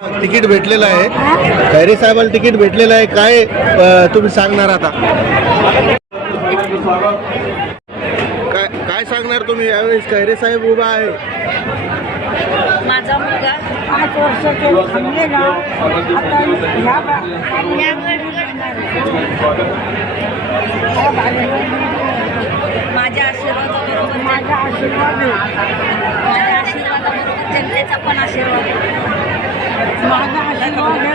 Ticket भेटलेलं आहे, खैरे साहेबांना तिकीट भेटलेलं आहे. काय तुम्ही सांगणार आता? काय सांगणार तुम्ही यावेळेस? खैरे साहेब उभा आहे. माझा मुलगा 5 वर्षाचा थांबलेला आता माझ्या आशीर्वादाबरोबर माझा आशीर्वाद आहे. माझ्या आशीर्वादाबरोबर जनतेचा पण आशीर्वाद आहे. माझा आशीर्वाद आहे,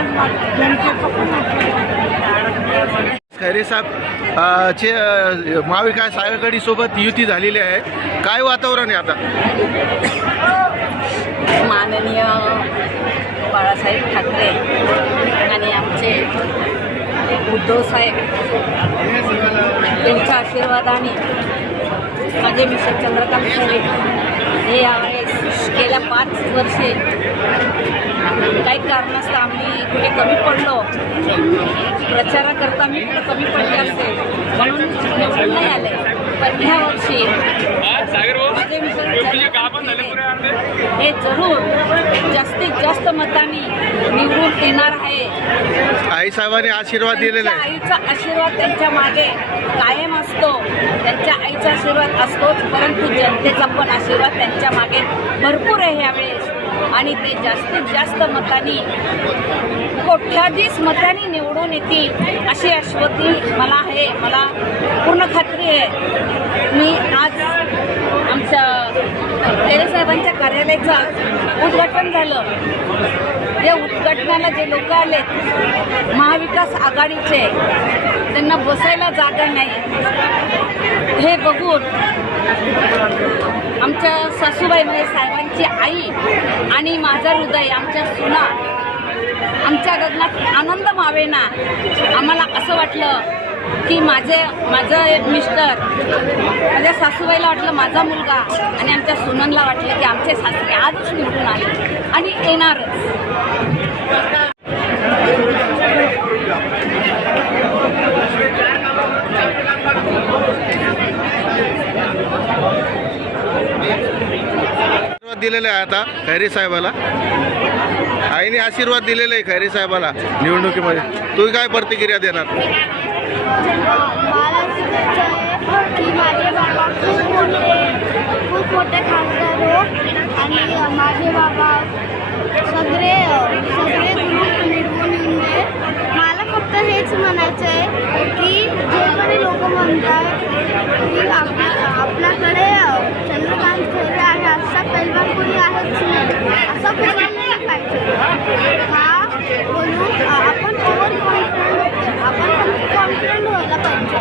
जनतेचा पण आशीर्वाद. खैरे साहेब चे महाविकास आघाडीसोबत युती झालेली आहे. काय वातावरण आहे आता? माननीय बाळासाहेब ठाकरे आणि आमचे उद्धव साहेब यांच्या आशीर्वादाने माझे मिस्टर चंद्रकांत खैरे हे यावेळेस गेल्या 5 वर्षे काही कारणास्तव आम्ही कुठे कमी पडलो, प्रचाराकरता मी कुठे कमी पडले असेल म्हणून निवडून नाही आले. पण ह्या वर्षी माझे मिस्टर हे जरूर जास्तीत जास्त मतांनी निवडून येणार आहे. आई साहेबांनी आशीर्वाद दिलेला आहे. आईचा आशीर्वाद त्यांच्या मागे कायम असतो. त्यांच्या आईचा आशीर्वाद असतोच, परंतु जनतेचा पण आशीर्वाद त्यांच्या मागे भरपूर आहे ह्यावेळेस. आणि ते जास्तीत जास्त मतांनी, कोट्याधीश मतांनी निवडून येतील अशी आश्वती मला आहे. मला पूर्ण खात्री आहे. मी आज आमच्या खैरे साहेबांच्या कार्यालयाचं उद्घाटन झालं. या उद्घाटनाला जे लोक आलेत महाविकास आघाडीचे, त्यांना बसायला जागा नाही हे बघून आमच्या सासूबाई म्हणजे साहेबांची आई आणि माझं हृदय, आमच्या सुना, आमच्या गगनात आनंद मावेना. आम्हाला असं वाटलं की माझं मिस्टर, माझ्या सासूबाईला वाटलं माझा मुलगा आणि आमच्या सुननला वाटलं की आमचे सासरे आजच निवडून आले आणि येणारच. दिलेलं आहे आता खैरे साहेबाला. आईने आशीर्वाद दिलेला आहे खैरे साहेबाला निवडणुकीमध्ये. तुम्ही काय प्रतिक्रिया देणार? मला शुभेच्छा आहे की माझे बाबा खूप मोठे खासदार हो आणि माझे बाबा सगळे ग्रुप निवडून येऊन दे. मला फक्त हेच म्हणायचं आहे की जे पण लोक म्हणतात की आपल्याकडे चंद्रकांत खैरे आहे, असा पैलवान कोणी आहेच नाही, असं बोलायला नाही पाहिजे. हा बोलून आपण ओव्हर कॉन्फिडंट व्हायला पाहिजे.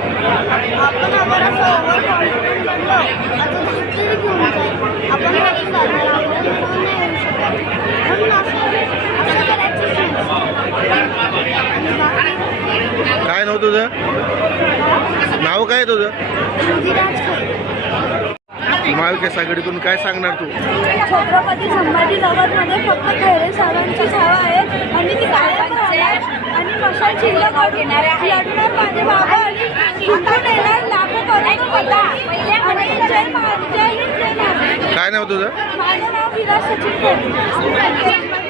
आपण अगर असं ओव्हर कॉन्फिडंट बनलो आता दुसरी घेऊन जाईल, आपण काही करणार, आपण घेऊन नाही येऊ शकत. म्हणून असं करायचं काय नाव तुझं? नाव काय तुझं? इंदिराज खैरे. महाविकास आघाडीतून काय सांगणार तू? छत्रपती संभाजीनगरमध्ये फक्त खैरे साहेबांची हवा आहे आणि ती कायम राहणार आणि मशाल शिल्लक लढणार माझे बाबा आणि इथून येणार लाखो करोडो मतं. आणि जय हिंद, जय महाराष्ट्र. काय नाव तुझं? माझं नाव विराज सचिन खैरे.